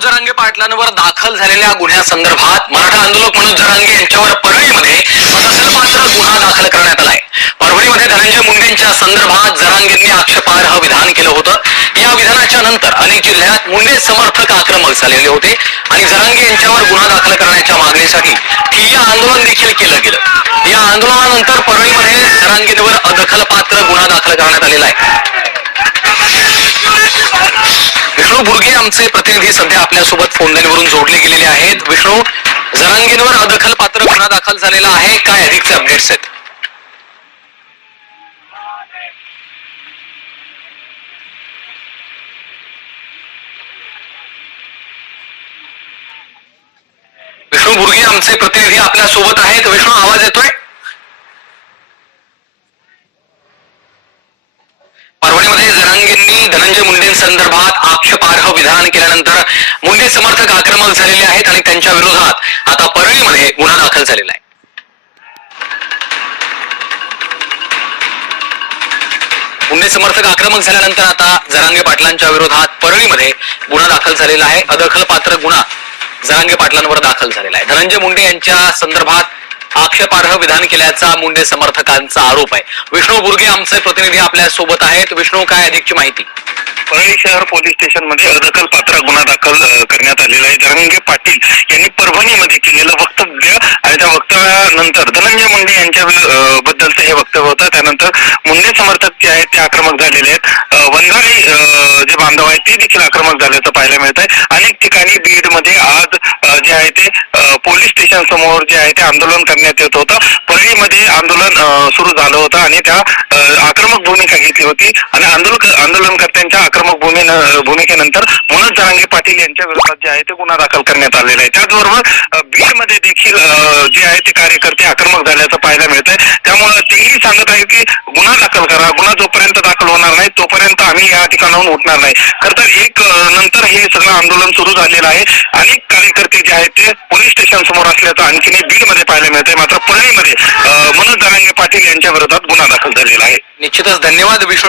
मनोज जरांगे पाटलांवर दाखल झालेल्या गुन्ह्यासंदर्भात मराठा आंदोलक मनोज जरांगे यांच्यावर परळीमध्ये दखलपात्र गुन्हा दाखल करण्यात आलाय। परभणीमध्ये धनंजय मुंडेंच्या संदर्भात जरांगेंनी आक्षेपार्ह विधान केलं होतं। या विधानाच्या नंतर अनेक जिल्ह्यात मुंडे समर्थक आक्रमक झालेले होते आणि जरांगे यांच्यावर गुन्हा दाखल करण्याच्या मागणीसाठी ठिय्या आंदोलन देखील केलं गेलं। या आंदोलनानंतर परळीमध्ये जरांगेंवर अदखलपात्र गुन्हा दाखल करण्यात आलेला आहे। विष्णू बुर्गे आमचे प्रतिनिधी सध्या आपल्यासोबत फोन लाईनवरून जोडले गेलेले आहेत। विष्णू, जरांगेंवर अदखलपात्र गुन्हा दाखल झालेला आहे, काय अधिकचे अपडेट्स आहेत? विष्णू बुर्गे आमचे प्रतिनिधी आपल्यासोबत आहेत। विष्णू, आवाज येतोय? परभणीमध्ये जरांगेंनी धनंजय मुंडेंसंदर्भात आक्षेपार्ह विधान केल्यानंतर मुंडे समर्थक आक्रमक झालेले आहेत आणि त्यांच्या विरोधात आता परळीमध्ये गुन्हा दाखल झालेला आहे। मुंडे समर्थक आक्रमक झाल्यानंतर आता जरांगे पाटलांच्या विरोधात परळीमध्ये गुन्हा दाखल झालेला आहे। अदखलपात्र गुन्हा जरांगे पाटलांवर दाखल झालेला आहे। धनंजय मुंडे यांच्या संदर्भात आक्षेपार्ह विधान केल्याचा मुंडे समर्थकांचा आरोप आहे। विष्णू बुर्गे आमचे प्रतिनिधी आपल्या सोबत आहेत। विष्णू, काय अधिकची माहिती? परळी शहर पोलीस स्टेशन मध्ये अदखलपात्र गुन्हा दाखल करण्यात आलेला आहे। जरांगे पाटील यांनी परभणीमध्ये केलेलं वक्तव्य आणि त्या वक्तव्यानंतर धनंजय मुंडे यांच्या बद्दलचं हे वक्तव्य होतं। त्यानंतर मुंडे समर्थक जे आहेत ते आक्रमक झालेले आहेत। वंजारी जे बांधव आहेत ते देखील आक्रमक झाल्याचं पाहायला मिळत आहे। अनेक ठिकाणी बीड मध्ये आज जे आहे ते पोलीस स्टेशन समोर जे आहे ते आंदोलन करण्यात येत होतं। परळीमध्ये आंदोलन सुरू झालं होतं आणि त्या आक्रमक भूमिका घेतली होती आणि आंदोलनकर्त्यांच्या आक्रमक भूमिकेनंतर मनोज जरांगे पाटील यांच्या विरोधात जे आहे ते गुन्हा दाखल करण्यात आलेला आहे। त्याचबरोबर बीड मध्ये देखील जे आहे ते कार्यकर्ते आक्रमक झाल्याचं पाहायला मिळत आहे। त्यामुळे तेही सांगत आहे की गुन्हा दाखल करा, गुन्हा जोपर्यंत दाखल होणार नाही तोपर्यंत आम्ही या ठिकाणाहून उठणार नाही। खरं तर एक नंतर हे सगळं आंदोलन सुरू झालेलं आहे। अनेक कार्यकर्ते जे आहेत ते पोलीस स्टेशन समोर असल्याचं आणखीन बीड मध्ये पाहायला मिळत आहे। मात्र परळीमध्ये मनोज जरांगे पाटील यांच्या विरोधात गुन्हा दाखल झालेला आहे। निश्चितच धन्यवाद विष्णू।